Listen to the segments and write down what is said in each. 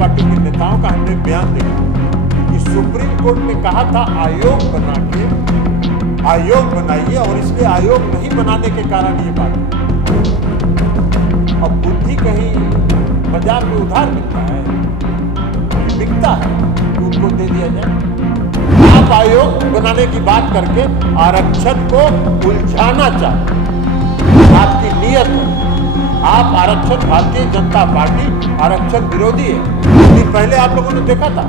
Party के नेताओं का हमने बयान देखा कि सुप्रीम कोर्ट ने कहा था आयोग बनाइए और इसलिए आयोग नहीं बनाने के कारण ये बात है। अब बुद्धि कहीं बाजार में उधार मिलता है, बिकता है तो उनको दे दिया जाए। आप आयोग बनाने की बात करके आरक्षण को उलझाना चाहते, आपकी नीयत है। आप आरक्षण, भारतीय जनता पार्टी आरक्षण विरोधी है। दिन पहले आप लोगों ने देखा था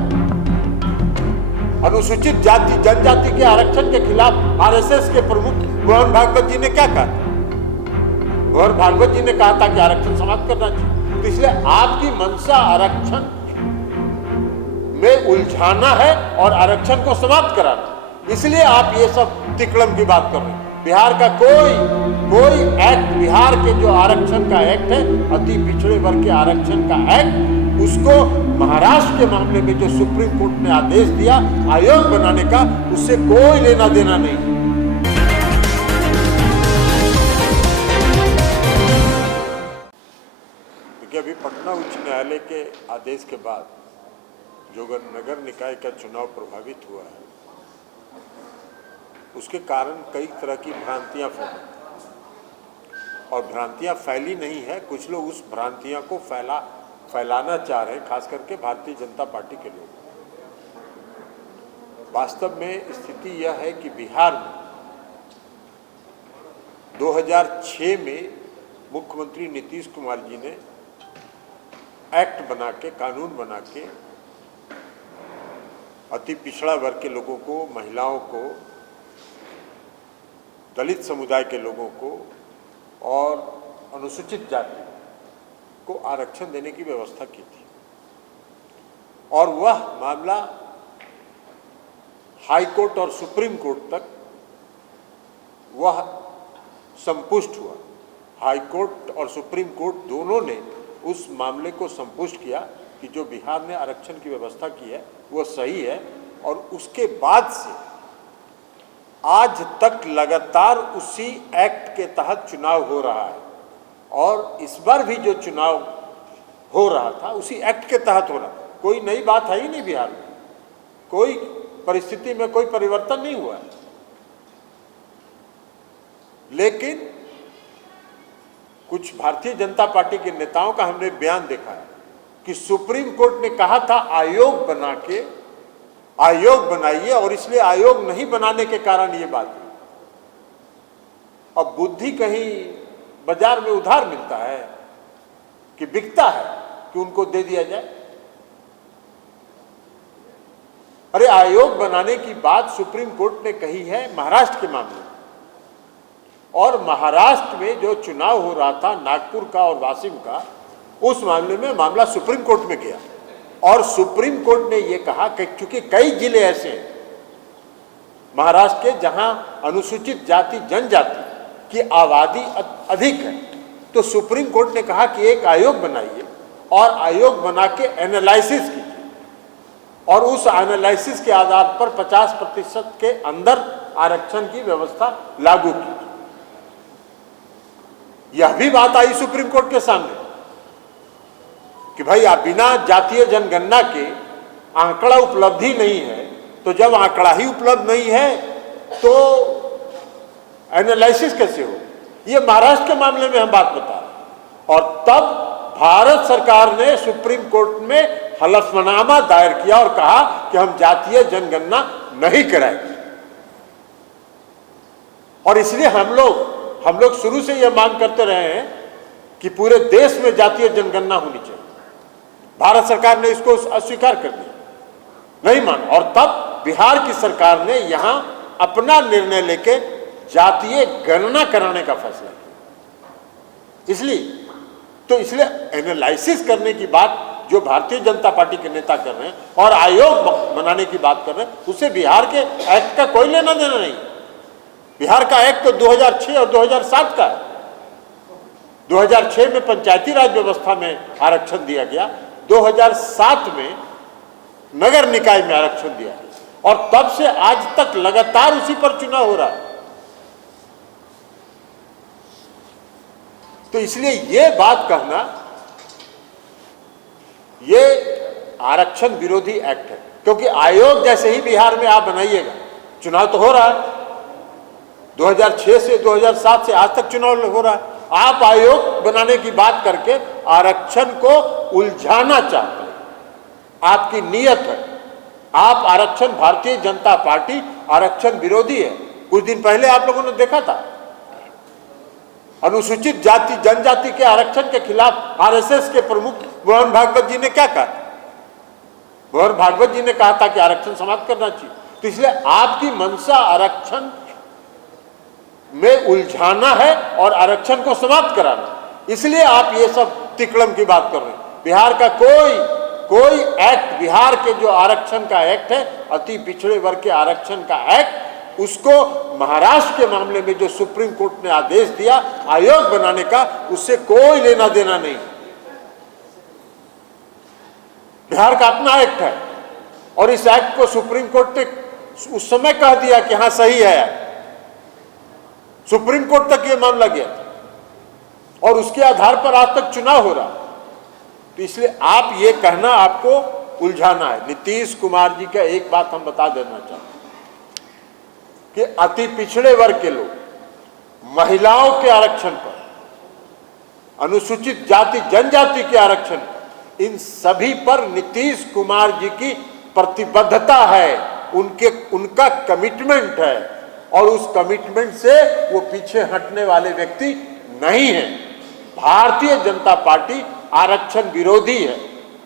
अनुसूचित जाति जनजाति के आरक्षण के खिलाफ आरएसएस के प्रमुख मोहन भागवत जी ने क्या कहा? मोहन भागवत जी ने कहा था कि आरक्षण समाप्त करना चाहिए। तो इसलिए आपकी मंशा आरक्षण में उलझाना है और आरक्षण को समाप्त कराना, इसलिए आप ये सब तिकड़म की बात कर रहे हैं। बिहार का कोई एक्ट, बिहार के जो आरक्षण का एक्ट है, अति पिछड़े वर्ग के आरक्षण का एक्ट, उसको महाराष्ट्र के मामले में जो सुप्रीम कोर्ट ने आदेश दिया आयोग बनाने का, उससे कोई लेना देना नहीं। क्योंकि अभी पटना उच्च न्यायालय के आदेश के बाद जो नगर निकाय का चुनाव प्रभावित हुआ है, उसके कारण कई तरह की भ्रांतियां फैली, और भ्रांतियां फैली नहीं है, कुछ लोग उस भ्रांतियां को फैलाना चाह रहे हैं, खास करके भारतीय जनता पार्टी के लोग। वास्तव में स्थिति यह है कि बिहार में 2006 में मुख्यमंत्री नीतीश कुमार जी ने एक्ट बना के, कानून बना के अति पिछड़ा वर्ग के लोगों को, महिलाओं को, दलित समुदाय के लोगों को और अनुसूचित जाति को आरक्षण देने की व्यवस्था की थी। और वह मामला हाई कोर्ट और सुप्रीम कोर्ट तक वह संपुष्ट हुआ। हाई कोर्ट और सुप्रीम कोर्ट दोनों ने उस मामले को संपुष्ट किया कि जो बिहार ने आरक्षण की व्यवस्था की है वो सही है, और उसके बाद से आज तक लगातार उसी एक्ट के तहत चुनाव हो रहा है। और इस बार भी जो चुनाव हो रहा था उसी एक्ट के तहत हो रहा। कोई नई बात है ही नहीं, बिहार में कोई परिस्थिति में कोई परिवर्तन नहीं हुआ है। लेकिन कुछ भारतीय जनता पार्टी के नेताओं का हमने बयान देखा है कि सुप्रीम कोर्ट ने कहा था आयोग बनाइए और इसलिए आयोग नहीं बनाने के कारण ये बात हुई। अब बुद्धि कहीं बाजार में उधार मिलता है कि बिकता है कि उनको दे दिया जाए। अरे आयोग बनाने की बात सुप्रीम कोर्ट ने कही है महाराष्ट्र के मामले में, और महाराष्ट्र में जो चुनाव हो रहा था नागपुर का और वाशिम का, उस मामले में मामला सुप्रीम कोर्ट में गया और सुप्रीम कोर्ट ने यह कहा कि चूंकि कई जिले ऐसे हैं महाराष्ट्र के जहां अनुसूचित जाति जनजाति की आबादी अधिक है, तो सुप्रीम कोर्ट ने कहा कि एक आयोग बनाइए और आयोग बना के एनालिसिस कीजिए और उस एनालिसिस के आधार पर 50% के अंदर आरक्षण की व्यवस्था लागू कीजिए। यह भी बात आई सुप्रीम कोर्ट के सामने कि भाई आप बिना जातीय जनगणना के आंकड़ा उपलब्धि नहीं है, तो जब आंकड़ा ही उपलब्ध नहीं है तो एनालिसिस कैसे हो। ये महाराष्ट्र के मामले में हम बात बता रहे, और तब भारत सरकार ने सुप्रीम कोर्ट में हलफनामा दायर किया और कहा कि हम जातीय जनगणना नहीं कराएंगे। और इसलिए हम लोग शुरू से यह मांग करते रहे हैं कि पूरे देश में जातीय जनगणना होनी चाहिए। भारत सरकार ने इसको अस्वीकार कर दिया, नहीं माना, और तब बिहार की सरकार ने यहां अपना निर्णय लेके जातीय गणना कराने का फैसला किया। इसलिए एनालिसिस करने की बात जो भारतीय जनता पार्टी के नेता कर रहे हैं और आयोग बनाने की बात कर रहे हैं, उससे बिहार के एक्ट का कोई लेना देना नहीं। बिहार का एक्ट तो 2006 और 2007 का है। 2006 में पंचायती राज व्यवस्था में आरक्षण दिया गया, 2007 में नगर निकाय में आरक्षण दिया गया, और तब से आज तक लगातार उसी पर चुनाव हो रहा है। तो इसलिए ये बात कहना, ये आरक्षण विरोधी एक्ट है, क्योंकि आयोग जैसे ही बिहार में आप बनाइएगा, चुनाव तो हो रहा है 2006 से 2007 से आज तक चुनाव हो रहा है, आप आयोग बनाने की बात करके आरक्षण को उलझाना चाहते हैं, आपकी नियत है। आप आरक्षण, भारतीय जनता पार्टी आरक्षण विरोधी है। कुछ दिन पहले आप लोगों ने देखा था अनुसूचित जाति जनजाति के आरक्षण के खिलाफ आरएसएस के प्रमुख मोहन भागवत जी ने क्या कहा? मोहन भागवत जी ने कहा था कि आरक्षण समाप्त करना चाहिए। तो इसलिए आपकी मंशा आरक्षण में उलझाना है और आरक्षण को समाप्त कराना, इसलिए आप ये सब तिकड़म की बात कर रहे हैं। बिहार का कोई एक्ट, बिहार के जो आरक्षण का एक्ट है, अति पिछड़े वर्ग के आरक्षण का एक्ट, उसको महाराष्ट्र के मामले में जो सुप्रीम कोर्ट ने आदेश दिया आयोग बनाने का, उससे कोई लेना देना नहीं। बिहार का अपना एक्ट है और इस एक्ट को सुप्रीम कोर्ट ने उस समय कह दिया कि हाँ सही है, सुप्रीम कोर्ट तक ये मामला गया था और उसके आधार पर आज तक चुनाव हो रहा। तो इसलिए आप ये कहना आपको उलझाना है। नीतीश कुमार जी का एक बात हम बता देना चाहते हैं कि अति पिछड़े वर्ग के लोग, महिलाओं के आरक्षण पर, अनुसूचित जाति जनजाति के आरक्षण पर, इन सभी पर नीतीश कुमार जी की प्रतिबद्धता है, उनका कमिटमेंट है और उस कमिटमेंट से वो पीछे हटने वाले व्यक्ति नहीं है। भारतीय जनता पार्टी आरक्षण विरोधी है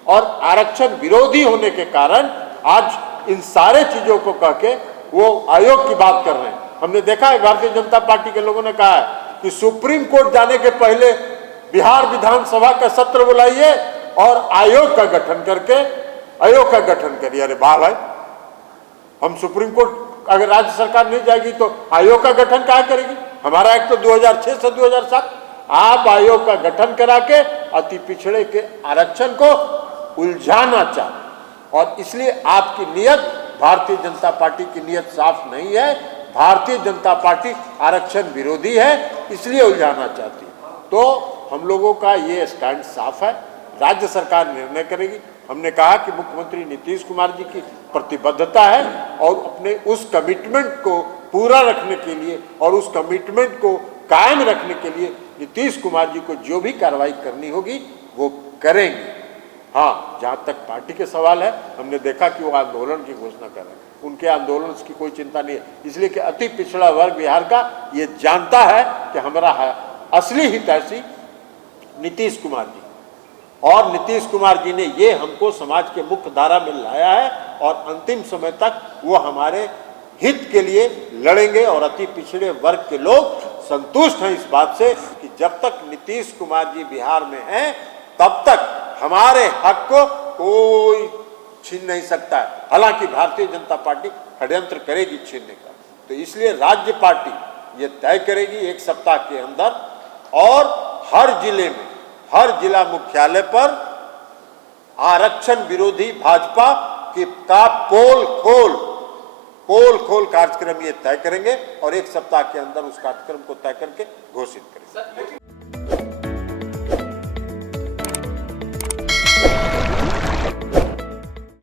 और आरक्षण विरोधी होने के कारण आज इन सारे चीजों को कह के वो आयोग की बात कर रहे हैं। हमने देखा है भारतीय जनता पार्टी के लोगों ने कहा है कि सुप्रीम कोर्ट जाने के पहले बिहार विधानसभा का सत्र बुलाइए और आयोग का गठन करिए। अरे वाह भाई, हम सुप्रीम कोर्ट अगर राज्य सरकार नहीं जाएगी तो आयोग का गठन क्या करेगी? हमारा एक्ट तो 2006 से 2007। आप आयोग का गठन करा के अति पिछड़े के आरक्षण को उलझाना चाहते और इसलिए आपकी नियत, भारतीय जनता पार्टी की नियत साफ नहीं है। भारतीय जनता पार्टी आरक्षण विरोधी है, इसलिए उलझाना चाहती है। तो हम लोगों का ये स्टैंड साफ है, राज्य सरकार निर्णय करेगी। हमने कहा कि मुख्यमंत्री नीतीश कुमार जी की प्रतिबद्धता है और अपने उस कमिटमेंट को पूरा रखने के लिए और उस कमिटमेंट को कायम रखने के लिए नीतीश कुमार जी को जो भी कार्रवाई करनी होगी वो करेंगे। हाँ, जहाँ तक पार्टी के सवाल है, हमने देखा कि वो आंदोलन की घोषणा कर रहे हैं, उनके आंदोलन की कोई चिंता नहीं है, इसलिए कि अति पिछड़ा वर्ग बिहार का ये जानता है कि हमारा असली हितैषी नीतीश कुमार जी, और नीतीश कुमार जी ने ये हमको समाज के मुख्य धारा में लाया है और अंतिम समय तक वो हमारे हित के लिए लड़ेंगे। और अति पिछड़े वर्ग के लोग संतुष्ट हैं इस बात से कि जब तक नीतीश कुमार जी बिहार में हैं तब तक हमारे हक को कोई छीन नहीं सकता है। हालांकि भारतीय जनता पार्टी षड्यंत्र करेगी छीनने का, तो इसलिए राज्य पार्टी ये तय करेगी एक सप्ताह के अंदर और हर जिले में, हर जिला मुख्यालय पर आरक्षण विरोधी भाजपा का पोल खोल कार्यक्रम ये तय करेंगे और एक सप्ताह के अंदर उस कार्यक्रम को तय करके घोषित करेंगे।